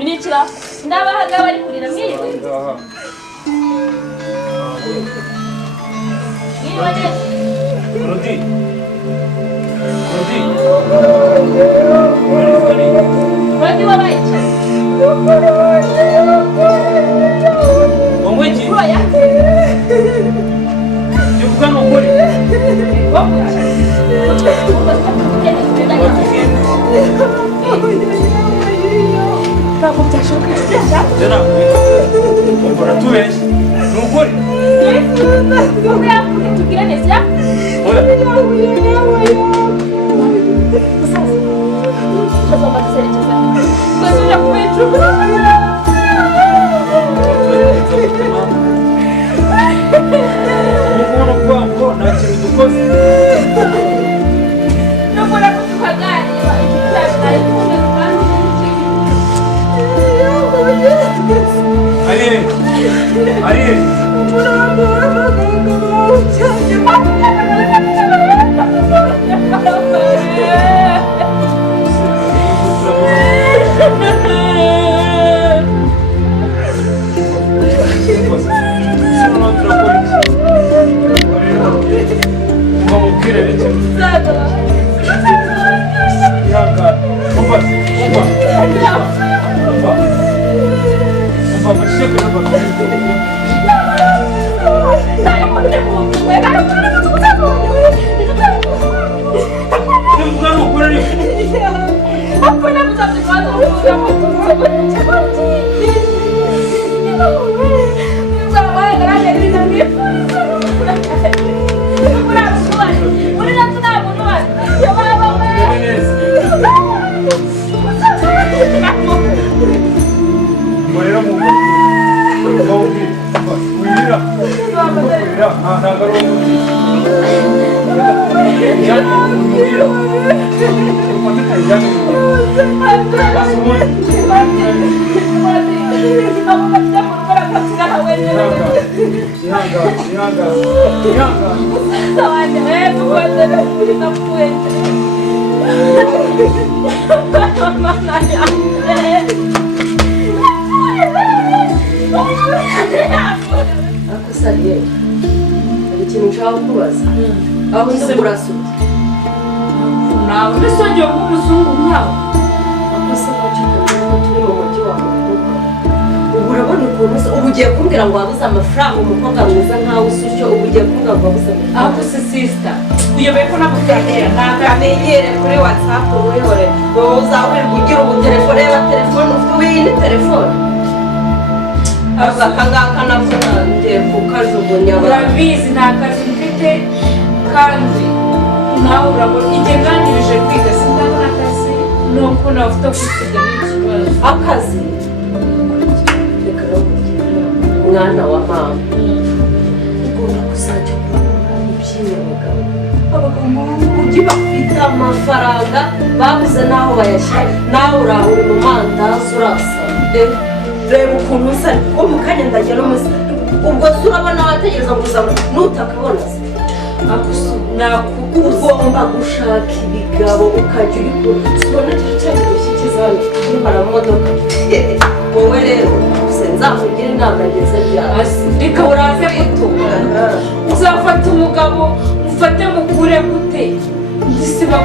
Minicira ndabahaga bari kurira mwiriwe. Rodi. Rodi wabaye. Omweji. Oya. Yuvuga n'ukuri. Ntabwo byashoboka Jana. Ubora tubeshye. N'ukuri. Oya, tubwire neza. Oya. Umukono kwangu nta kintu dukoze. Nubona ko tuhaganira ikiganiro kumwe kandi Ariel. Hakuna mzazi wangu Akusariye ikintu nshaka kubaza aho se murasuka nawe bisongeye kumuzungu nkawe akose bacikana turi mu mujyi wa mukobwa ubu urabona ukuntu ubu ugiye kumbwira ngo wabuze amafaranga umukobwa mwiza nkawe usutyo ubu ugiye kumbwira ngo wabuze amafaranga ako se sister uyoboye ko nakuganira nakamenyere kuri WhatsApp wihore wowe uzawirwa ugira ubu telefone reba telefone ufite wiyindi telefone akangaka nako ngiye kukajugunya urabizi nta kazi mfite kandi nawe urabona igihe ngangirije kwiga sindabona akazi nuko nawe ufite kwisiga n'ikibazo akazi reka no kugira umwana wa mama ugomba kuzajya kurangura iby'imyuga abagabo mu mujyi bafite amafaranga babuze n'aho bayashyira nawe urahura mu mandazi urasa reba ukuntu usa wo mu kanya ndagera umusa ubwo se urabona wategereza ngo uzabona nutakabona se ugomba gushaka ibigabo ukajya urikura ubona cyari gushyikiza hano kuri paramodoka wowe rero nzakugira inama ngeze byawe reka uraze gutura uzafata umugabo mufate mukure gute ndisiba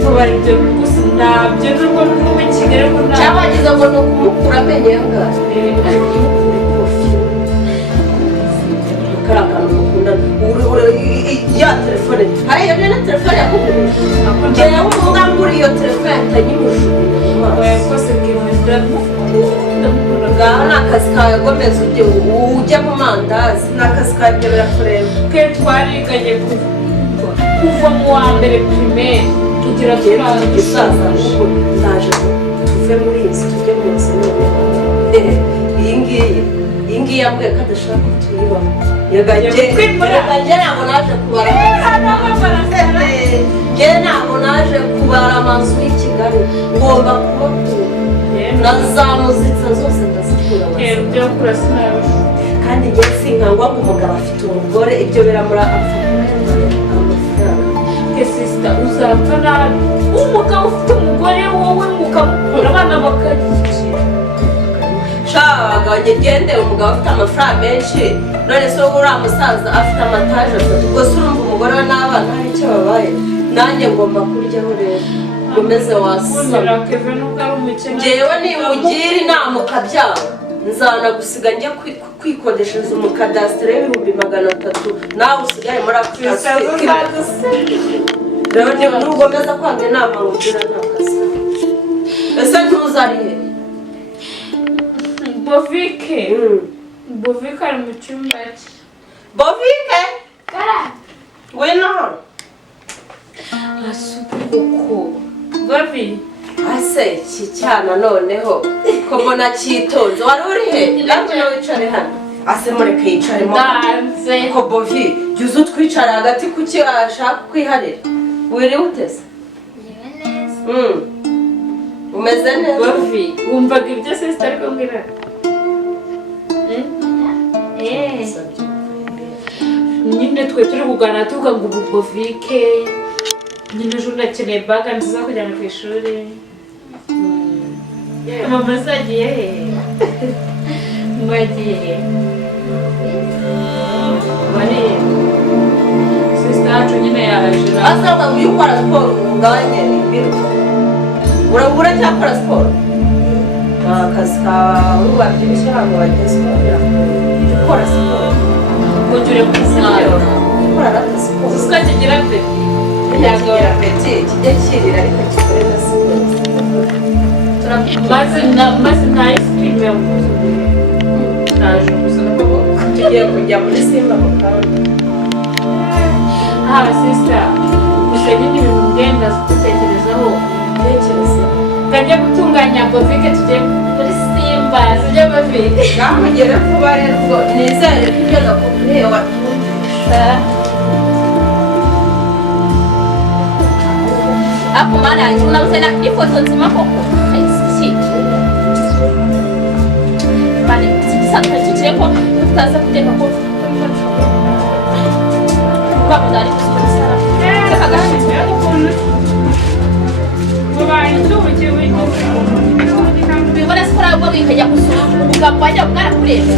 kubara ibyo gusa nabyo nubwo n'ubu Kigali ko nta cyabagize ngo ni ukumukura amenyo y'angara karakantu mukundana ya telefone hariya na telefone yakugurije njyewe umugambura iyo telefone yatanyimujugunya mu maso kose bwihindura ngaho ni akazi kawe gomeza ujya mu mandazi ni akazi kawe ibyo birakureba twe twariganye kuva mu wa mbere primaire tugira gisaza kuko ndaje tuve muri iyi nzu tujye mu nzu none iyi ngiyi yambwiye ko adashaka ko tuyibamo yaganje ntabwo naje kubara ntabwo naje kubara amazu y'i Kigali ngomba kubakura na za muzitsa zose ndazikura kandi njye sinkangwa ngo umugabo afite umugore ibyo biramura amafaranga sisita uzapfa nabi umugabo ufite umugore wowe mukamukura abana bakagikira nyigende umugabo afite amafaranga menshi none se wowe uriya musaza afite amataje atatu ubwo se urumva umugore we n'abana hari icyo babaye nanjye ngomba kuryaho rero umeze wasama njyewe nimugira inama ukabyanga nzanagusiga njye kwikodeshereza umukadasitire y'ibihumbi 300 nawe usigaye muri ako kazi rero nugomeza kwanga inama ngugira nta kazi ese ntuzarihe Bovike Bovike ari mu cyumba cye Bovike ngwino hano asukuko Bovi ase iki cyana noneho ko mbona cyitonze wari uri he namwe wicare hano ase mureke yicaremo danze ko Bovi jya utwicara hagati kuki ashaka kwiharira wiriwe utese umeze neza Bovi wumvaga ibyo sister ariko mbwira nyine twe turi kuganira tuvuga ngo ubu Bovike nyine ejo ndakeneye baga nziza kujyana ku ishuri mama zagiye he mwagiye he bari sister yacu nyine yaje asanga ngo iyo ukora siporo unganye biruka urabura cyakora siporo akazi kawe wabyibushye ntabwo bagezweho ukora siporo kujure ku mwaro ukora rata siporo usika kigira peti yagira peti kijya kirira ariko kikore na siporo maze nta ice cream yamuzuye naje gusa tugiye kujya muri Simba mu kanya sister gusa nyine ibintu ngenda dutekerezaho kajya gutunganya Bovike tugiye muri Simba sibyo Bovike namugere vuba rero ngo nizere ko ibyo nakubwiye watumvise hapo maana unabuze na ifoto nzima koko si bali sasa tucheko tutaza kuteka ko kwa ndani kusasa kaka gashi bibona sikora ubwo bikajya gusura umugabo wajya bwana kureba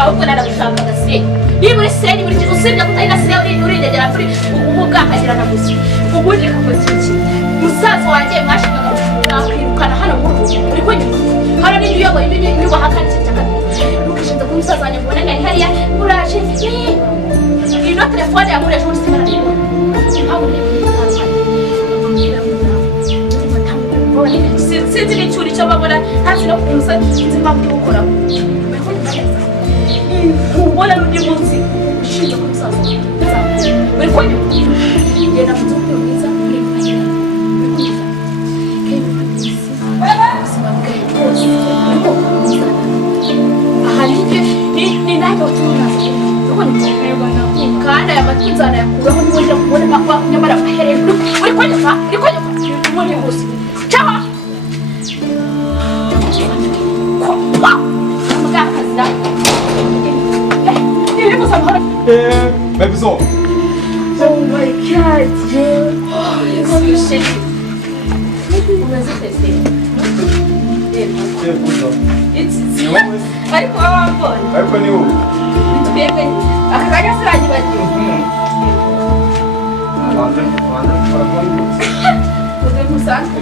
ahubwo naragushaka gase niba uri seni buri kintu usibye kutayina seni urindegera kuri ubumuga akagira na gusa ubundi kakoze musaza wanjye mwashikaga kwirukana hano uri ko hano ni uyoboye ibintu bahakana cyane ukishinda ku musaza wanjye mbona ngari hariya uraje ino telefone yamureje muri simana ntabwo sinzi n'icyuri cyo babona ntazi no kuza nzima byo gukora ubona n'undi munsi ushinzwe ku musaza uri ko ngenda mu nzu mwiza uri kugira aha ni nanjye utunaza kandi aya matwi nzanayakuraho niwongera kubona nyamara amaherere uri konyuka muri hose caho mugakazira iri gusa amahoro Bebizo. oh my god umeze pese ariko wabonye Ariko ni wowe. twebwe aka kanya siranyibagiwe uzi musanzwe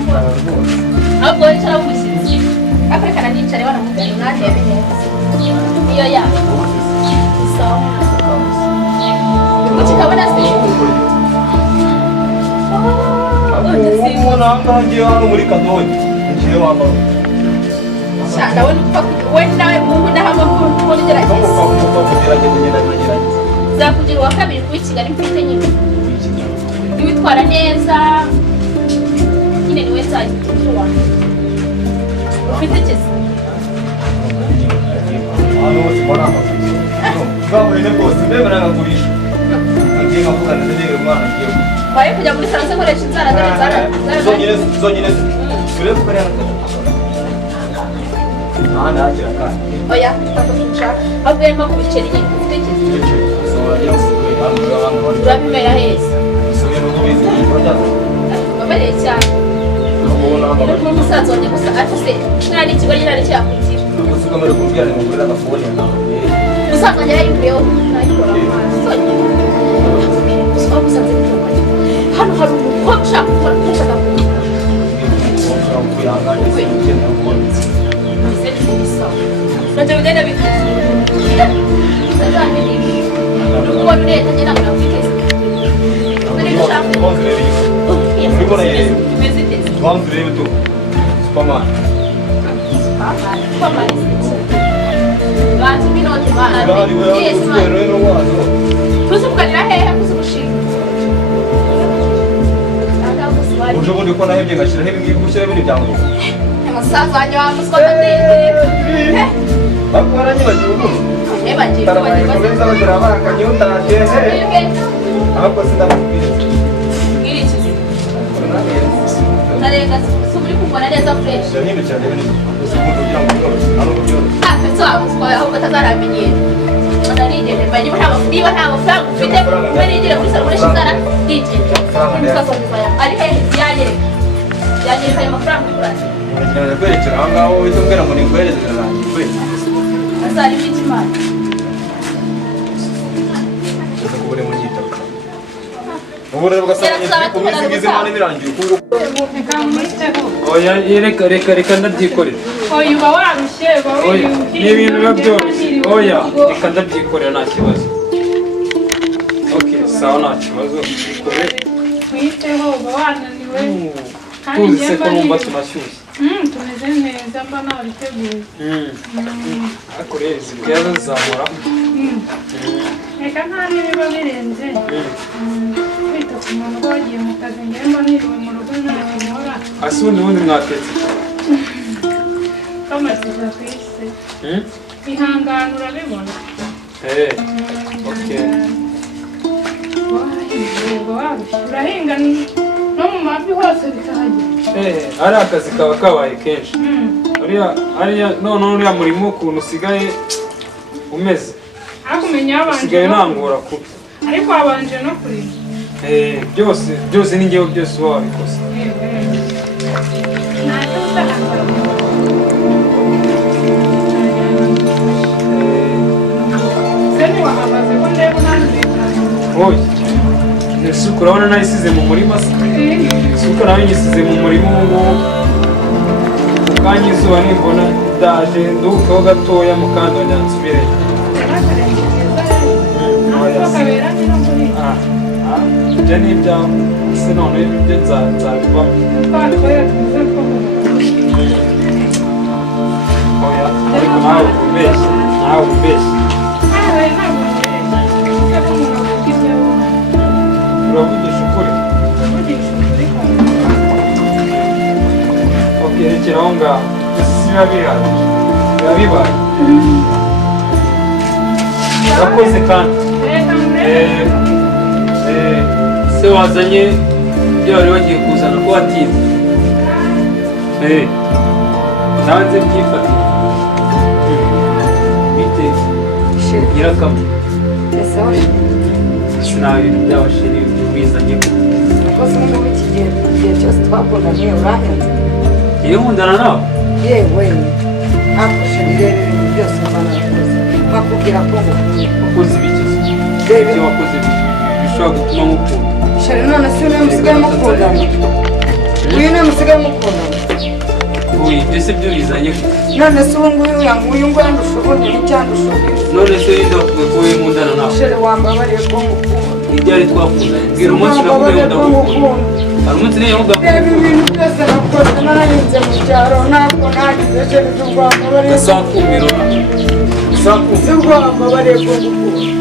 ahubwo wicara w'umushyitsi akerekana nicare wanamugana narebe neza iyo yawe sawa ukikabona se ngiye hano muri Kadoyi ngiye wambaye ndabona we nawe mungu naho amakuru kubona ugerageza zakugira uwa kabiri kuba i Kigali mfite nyine niwitwara neza nyine niwe nzagira wanjye ufite ikizi hano hose mbona amafoto twahuye ne rwose ndebe nanagurisha ngiye nkavugana n'indege umwana ngiye waye kujya muri salon nkoresha inzara zonyine turebe ko ari hano nta hakira kandi oya ntabwo ahubwo yarimo ku biceri nyine ufite ikizi urabimera heza babareye cyane Kuko umusaza wanjye gusa ariko se nari ikigo nyine cyakugira. Gusa kamera kumbwira ni mugura agafone nawe. Umusaza wanjye yayimbuyeho nayikora amaso. Gusa umusaza yitunganya. Hano hari umukobwa ushaka gukora ushaka gukora. Nanti ugenda bikaze. Ubu leta nyina ngo afite. Nari gushaka. Vamos ver tu. Superman. Superman. Bantu binote bana. Bari wewe usubire no wazo. Tusubukanira hehe kusubushima. Uje bundi ko nahebye ngashira hebi ngiye gushyira bindi byango. Umusaza wanjye wamuswata ndende. Bakora nyibagiwe ubu. Ebagiwe. Komeza bagira abakanye utaje he. Ahubwo sindamubwira. Ngirikize. Narenga suburi kumbona neza fresh. Cyane cyane usubundi kugira ngo ano byo. Afite amuswaya aho batazaramenyera. Ndarigende mbanye niba nta mafaranga ufite barigere muri salo muri shizara digende. Umusaza wanjye ari hehe yanyereka. Yanyereka ayo mafaranga kurati. Ngira kwerekera aho ngaho uhita umbwira ngo ningwereze narangiye. Azari b'Imana. Uza kubure mu gitabo. Ubure bwasangiye kumizigize imana birangiye ukungu. Oya reka ndabyikorera. Oya uba warushye uba wiyumvira. Ni ibintu biba byoroshye. Oya reka ndabyikorera nta kibazo. Okay sawa nta kibazo. Witeho uba wananiwe. Tuzi se ko numva tunashyushye. Tumeze neza mba nabiteguye. Ariko rero izi byazo zamura. Reka nta nibiba birenze. Kwita ku muntu uba wagiye mu kazi njyewe mba niriwe mu rugo ntacyo nkora. Ase ubundi mwatetse. Kamasiza ku isi. Ihangane urabibona. Okay. Urahinga no mu mavi hose bikahagera. Ari akazi kaba kabaye kenshi. None uriya murimo ukuntu usigaye umeze. Akumenya abanje. Usigaye nangura kubi. Ariko abanje no kurima. Byose ni ngewe byose uba wabikoze. Ntacyo uzahangara. Seni wahagaze ko ndeba unanubikanye. Oya. Isuku urabona nayisize mu murima se. Isuku nawe nyisize mu murima ubu. Ukanya izuba nimbona ndaje ndukaho gatoya mukandanya nsubireyo. Ibyo ni ibyawe se none ibyo nzabivamo. Oya ariko nawe ubeshye. Uravugisha ukuri. Rekera aho ngaho isi biba bihari biba bibaye. Urakoze kandi se wazanye ibyo wari wagiye kuzana ko watinze. Nawe nze mbyifatire biteze nyirakamwe sinawe ibintu by'abasheri bizanye Rwose muri iki gihe cyose twakundanye urahenze. yewe nkundana nawe Yewe afashe rero ibintu byose banakoze bakubwira ko wakoze ibikiza ibyo wakoze bishobora gutuma mukunda. shari none si niwe musigaye mukundana. Uyu niwe musigaye mukundana. Uyu mbese byo bizanye None se ubu nguyu uyu nguyu andusha ubundi n'icyandusha ubundi. none se wenda bakwiye ko wowe nkundana nawe. Shari wambabariye ko mukunda. Ibyari twakundanye mbwira umunsi nakubwiye ndagukunda. Hari umunsi niyo ndagukunda. Reba ibintu byose nakoze narahinze mu cyaro ntabwo nagize shari z'urwambabariye. Uzakumira Z'urwambabariye ko mukunda.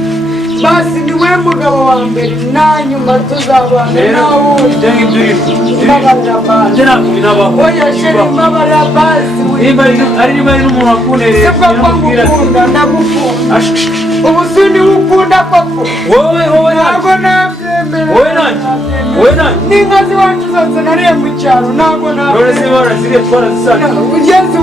Basi ni we mugabo wa mbere na nyuma tuzabana nawe. ibyo ngibyo Mbabarira basi. ibyo ntabwo binabaho. Oya sheri mbabarira basi. niba ari n'umuntu wakunereye Sibwo ko ngukunda ndagukunda. Ubu si niwe ukunda koko. wowe Ntabwo nabyemera. wowe nanjye wowe nanjye n'inka z'iwacu zose nariye mu cyaro ntabwo none se baraziriye twarazisana yezu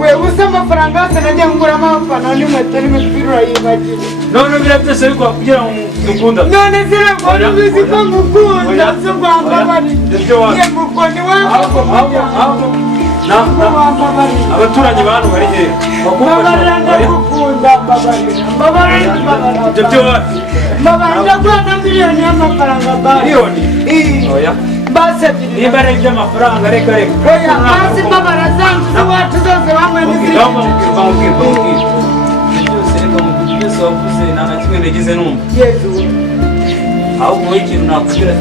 we usa amafaranga yose nagiye nguramo amapantaro n'inkweto n'imipira urayibagiwe none biriya byose bikora kugira ngo dukunda none ziragora ubizi ko ngukunda zo rwambabari ye mukoni abaturanyi bantu bari hehe mbabarira ndagukunda mbabarira ibyo byo wapi mbabarira ndaguha miliyoni y'amafaranga basi miliyoni oya basi ebyiri niba ari iby'amafaranga reka reka oya basi mbabara zanzu z'iwacu zose bambaye n'izindi byose reka mu byose wavuze nta na kimwe nagize numva yezu ahubwo wowe ikintu nakubwira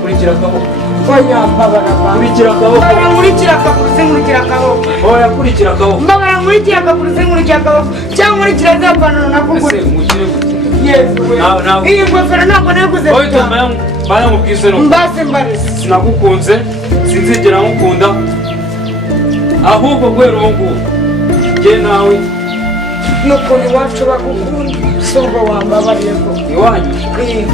kurikira akaboko oya mbabara kurikira akaboko mbabara nkurikira akaguru sinkurikira akaboko oya kurikira akaboko mbabara nkurikira akaguru sinkurikira akaboko cyangwa nkurikira za pantaro nakugura ese umukire gute yezu we iyi ngofero ntabwo nayiguze wowe mbaya mubwize no mbase mbarese sinagukunze sinzigera ngukunda ahubwo guhera ubu ngubu njye nawe n'ukuntu iwacu bagukunda si ubwo wambabariye ko iwanyu iyi